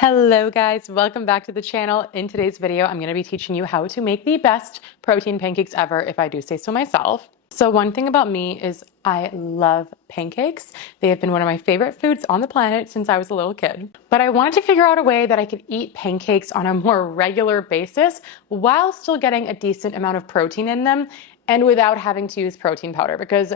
Hello guys, welcome back to the channel. In today's video, I'm going to be teaching you how to make the best protein pancakes ever, if I do say so myself. So one thing about me is I love pancakes. They have been one of my favorite foods on the planet since I was a little kid. But I wanted to figure out a way that I could eat pancakes on a more regular basis while still getting a decent amount of protein in them and without having to use protein powder, because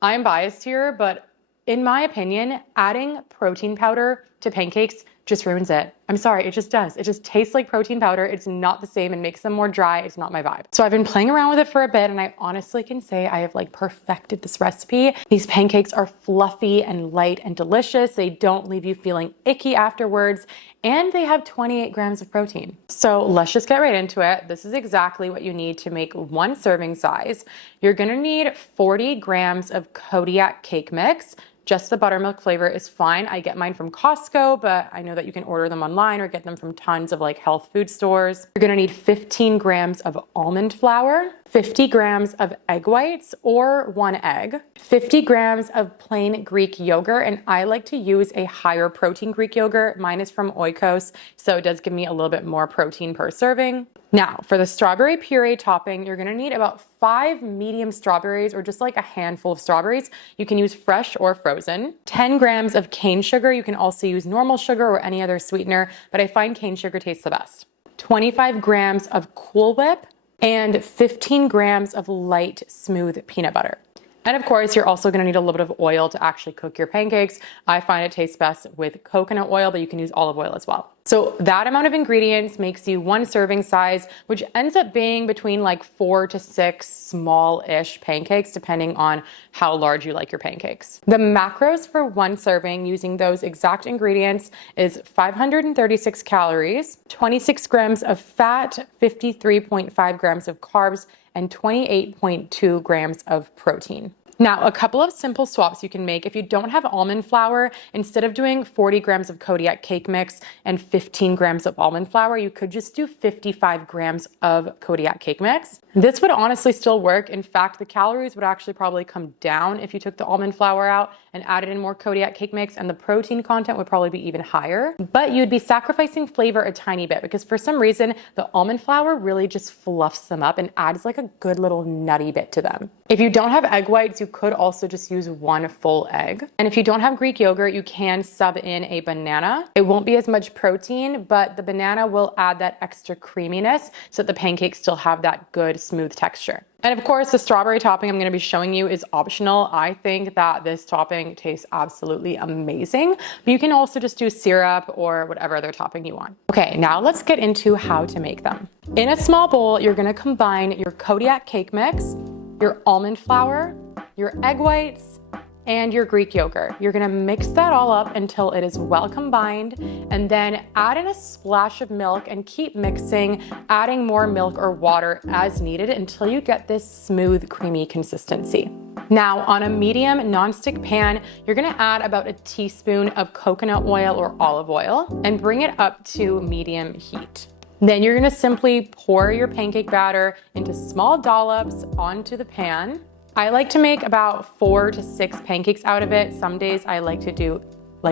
I'm biased here, but in my opinion, adding protein powder to pancakes just ruins it. I'm sorry, it just does. It just tastes like protein powder. It's not the same and makes them more dry. It's not my vibe. So I've been playing around with it for a bit, and I honestly can say I have perfected this recipe. These pancakes are fluffy and light and delicious. They don't leave you feeling icky afterwards, and they have 28 grams of protein. So let's just get right into it. This is exactly what you need to make one serving size. You're gonna need 40 grams of Kodiak cake mix. Just the buttermilk flavor is fine. I get mine from Costco, but I know that you can order them online or get them from tons of health food stores. You're gonna need 15 grams of almond flour, 50 grams of egg whites or one egg, 50 grams of plain Greek yogurt, and I like to use a higher protein Greek yogurt. Mine is from Oikos, so it does give me a little bit more protein per serving. Now, for the strawberry puree topping, you're gonna need about 5 medium strawberries, or just a handful of strawberries. You can use fresh or frozen. 10 grams of cane sugar. You can also use normal sugar or any other sweetener, but I find cane sugar tastes the best. 25 grams of Cool Whip, and 15 grams of light, smooth peanut butter. And of course, you're also gonna need a little bit of oil to actually cook your pancakes. I find it tastes best with coconut oil, but you can use olive oil as well. So that amount of ingredients makes you one serving size, which ends up being between 4 to 6 small-ish pancakes, depending on how large you like your pancakes. The macros for one serving using those exact ingredients is 536 calories, 26 grams of fat, 53.5 grams of carbs, and 28.2 grams of protein. Now, a couple of simple swaps you can make. If you don't have almond flour, instead of doing 40 grams of Kodiak cake mix and 15 grams of almond flour, you could just do 55 grams of Kodiak cake mix. This would honestly still work. In fact, the calories would actually probably come down if you took the almond flour out and added in more Kodiak cake mix, and the protein content would probably be even higher. But you'd be sacrificing flavor a tiny bit, because for some reason, the almond flour really just fluffs them up and adds a good little nutty bit to them. If you don't have egg whites, you could also just use one full egg. And if you don't have Greek yogurt, you can sub in a banana. It won't be as much protein, but the banana will add that extra creaminess so that the pancakes still have that good smooth texture. And of course, the strawberry topping I'm going to be showing you is optional. I think that this topping tastes absolutely amazing, but you can also just do syrup or whatever other topping you want. Okay, now let's get into how to make them. In a small bowl, you're going to combine your Kodiak cake mix, your almond flour, your egg whites, and your Greek yogurt. You're gonna mix that all up until it is well combined, and then add in a splash of milk and keep mixing, adding more milk or water as needed until you get this smooth, creamy consistency. Now, on a medium nonstick pan, you're gonna add about a teaspoon of coconut oil or olive oil and bring it up to medium heat. Then you're gonna simply pour your pancake batter into small dollops onto the pan. I like to make about 4 to 6 pancakes out of it. Some days I like to do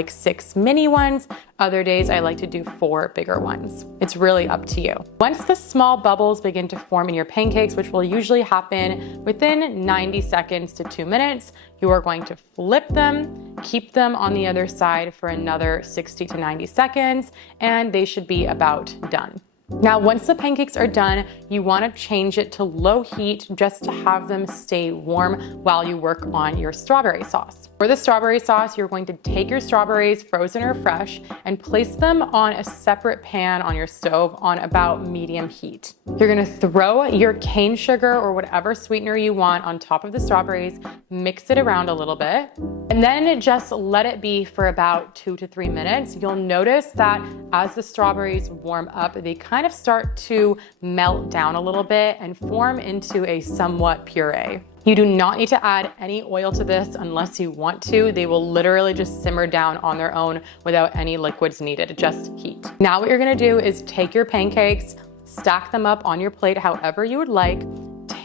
6 mini ones. Other days I like to do 4 bigger ones. It's really up to you. Once the small bubbles begin to form in your pancakes, which will usually happen within 90 seconds to 2 minutes, you are going to flip them, keep them on the other side for another 60 to 90 seconds, and they should be about done. Now, once the pancakes are done, you want to change it to low heat just to have them stay warm while you work on your strawberry sauce. For the strawberry sauce, you're going to take your strawberries, frozen or fresh, and place them on a separate pan on your stove on about medium heat. You're going to throw your cane sugar or whatever sweetener you want on top of the strawberries, mix it around a little bit, and then just let it be for about 2 to 3 minutes. You'll notice that as the strawberries warm up, they kind of start to melt down a little bit and form into a somewhat puree. You do not need to add any oil to this unless you want to. They will literally just simmer down on their own without any liquids needed, just heat. Now what you're gonna do is take your pancakes, stack them up on your plate however you would like,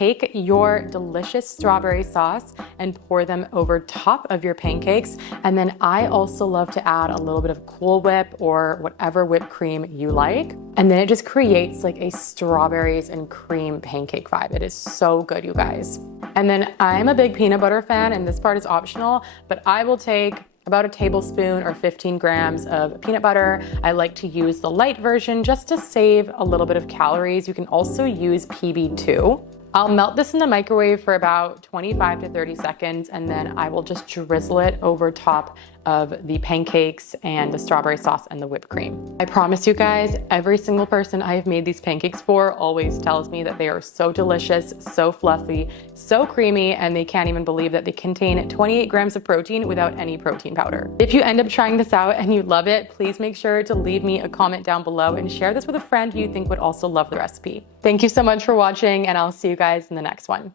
take your delicious strawberry sauce and pour them over top of your pancakes. And then I also love to add a little bit of Cool Whip or whatever whipped cream you like. And then it just creates like a strawberries and cream pancake vibe. It is so good, you guys. And then I'm a big peanut butter fan, and this part is optional, but I will take about a tablespoon or 15 grams of peanut butter. I like to use the light version just to save a little bit of calories. You can also use PB2. I'll melt this in the microwave for about 25 to 30 seconds, and then I will just drizzle it over top of the pancakes and the strawberry sauce and the whipped cream. I promise you guys, every single person I have made these pancakes for always tells me that they are so delicious, so fluffy, so creamy, and they can't even believe that they contain 28 grams of protein without any protein powder. If you end up trying this out and you love it, please make sure to leave me a comment down below and share this with a friend who you think would also love the recipe. Thank you so much for watching, and I'll see you guys in the next one.